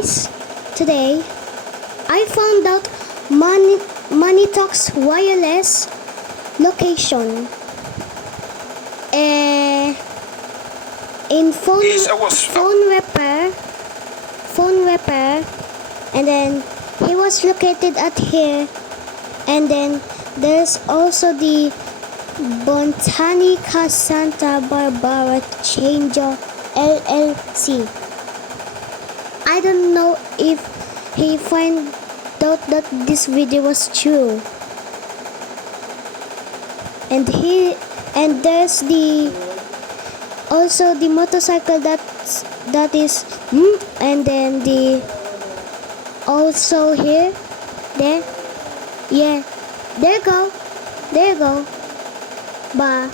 guys, today I found out Money Talks Wireless location in phone repair, and then he was located at here, and then there's also the Botanica Santa Barbara Changer LLC. I don't know if he find out that this video was true. And there's also the motorcycle that is and then the also here there you go, but